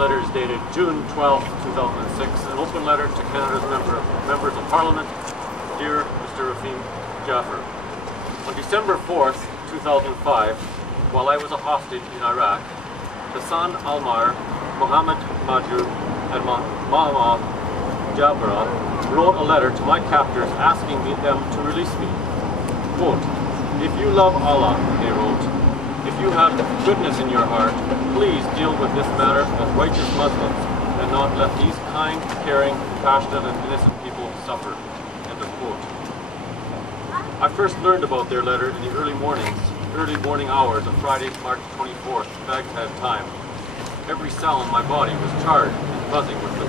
letter is dated June 12, 2006, an open letter to Canada's members of Parliament. Dear Mr. Rahim, Jaffer. On December 4th, 2005, while I was a hostage in Iraq, Hassan Almar, Mohammed Majid, and Mohammed Jaffer wrote a letter to my captors asking them to release me. Quote, "If you love Allah," they wrote, "if you have goodness in your heart, please deal with this matter as righteous Muslims and not let these kind, caring, compassionate, and innocent people suffer." End of quote. I first learned about their letter in the early morning hours of Friday, March 24th, Baghdad time. Every cell in my body was charged and buzzing with the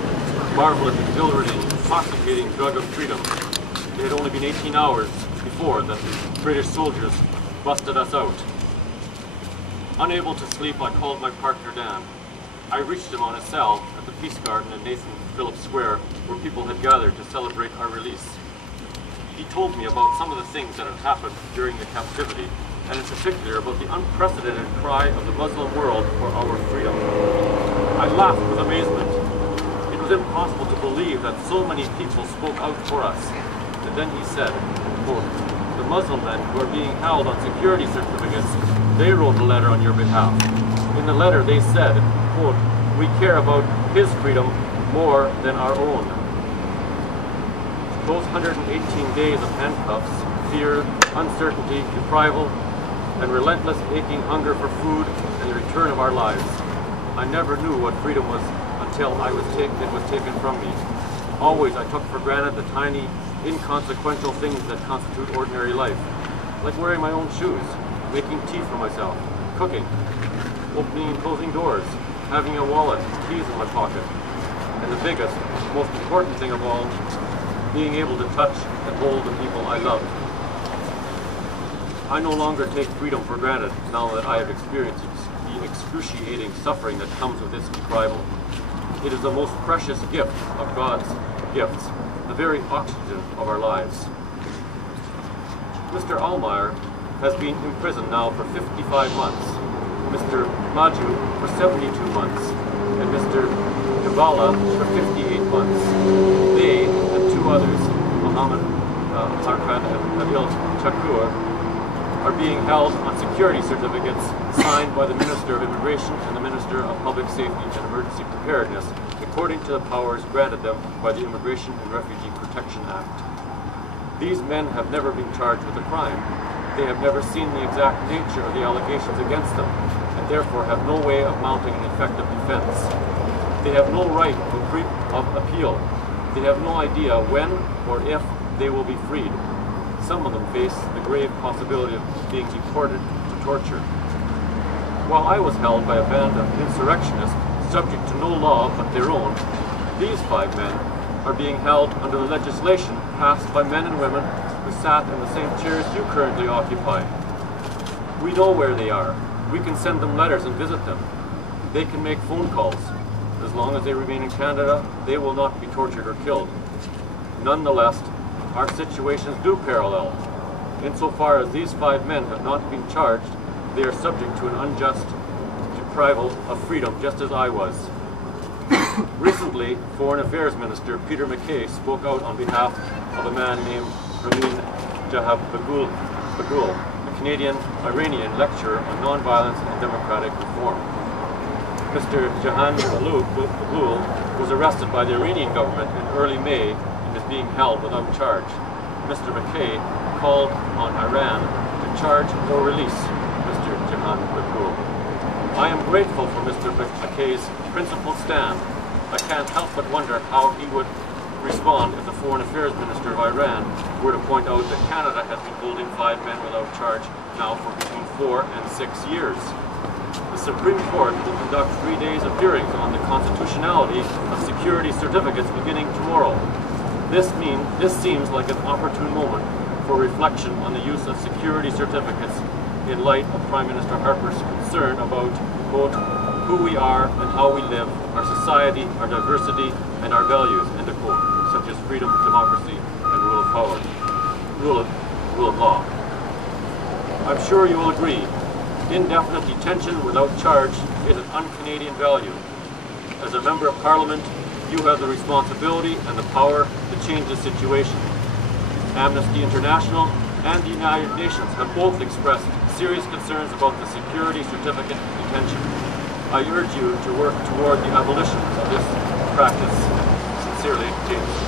marvelous, exhilarating, intoxicating drug of freedom. It had only been 18 hours before that the British soldiers busted us out. Unable to sleep, I called my partner Dan. I reached him on a cell at the Peace Garden in Nathan Phillips Square, where people had gathered to celebrate our release. He told me about some of the things that had happened during the captivity, and in particular about the unprecedented cry of the Muslim world for our freedom. I laughed with amazement. It was impossible to believe that so many people spoke out for us. And then he said, quote, "The Muslim men who are being held on security certificates, they wrote a letter on your behalf. In the letter they said, quote, 'We care about his freedom more than our own.'" Those 118 days of handcuffs, fear, uncertainty, deprival, and relentless aching hunger for food and the return of our lives. I never knew what freedom was until it was taken from me. Always I took for granted the tiny, inconsequential things that constitute ordinary life, like wearing my own shoes, making tea for myself, cooking, opening and closing doors, having a wallet, keys in my pocket, and the biggest, most important thing of all, being able to touch and hold the people I love. I no longer take freedom for granted now that I have experienced the excruciating suffering that comes with its deprival. It is the most precious gift of God's gifts, the very oxygen of our lives. Mr. Almayer has been imprisoned now for 55 months, Mr. Maju for 72 months, and Mr. Kabbalah for 58 months. They and two others, Mohammed Tarkat and Adil Chakur, are being held on security certificates signed by the Minister of Immigration and the Minister of Public Safety and Emergency Preparedness, according to the powers granted them by the Immigration and Refugee Protection Act. These men have never been charged with a crime. They have never seen the exact nature of the allegations against them, and therefore have no way of mounting an effective defense. They have no right of appeal. They have no idea when or if they will be freed. Some of them face the grave possibility of being deported to torture. While I was held by a band of insurrectionists subject to no law but their own, these 5 men are being held under the legislation passed by men and women who sat in the same chairs you currently occupy. We know where they are. We can send them letters and visit them. They can make phone calls. As long as they remain in Canada, they will not be tortured or killed. Nonetheless, our situations do parallel. Insofar as these 5 men have not been charged, they are subject to an unjust deprival of freedom, just as I was. Recently, Foreign Affairs Minister Peter MacKay spoke out on behalf of a man named Rahim Bagul, a Canadian-Iranian lecturer on nonviolence and democratic reform. Mr. Jahan Bagul was arrested by the Iranian government in early May and is being held without charge. Mr. MacKay called on Iran to charge or release Mr. Jahan Bagul. I am grateful for Mr. MacKay's principled stand. I can't help but wonder how he would respond if the Foreign Affairs Minister of Iran were to point out that Canada has been holding 5 men without charge now for between 4 and 6 years. The Supreme Court will conduct 3 days of hearings on the constitutionality of security certificates beginning tomorrow. This seems like an opportune moment for reflection on the use of security certificates in light of Prime Minister Harper's concern about, quote, "who we are and how we live, our society, our diversity, and our values," end of quote, such as freedom, democracy, and rule of power, rule of law. I'm sure you will agree, indefinite detention without charge is an un-Canadian value. as a Member of Parliament, you have the responsibility and the power to change the situation. Amnesty International and the United Nations have both expressed serious concerns about the security certificate detention. I urge you to work toward the abolition of this practice. Sincerely, James.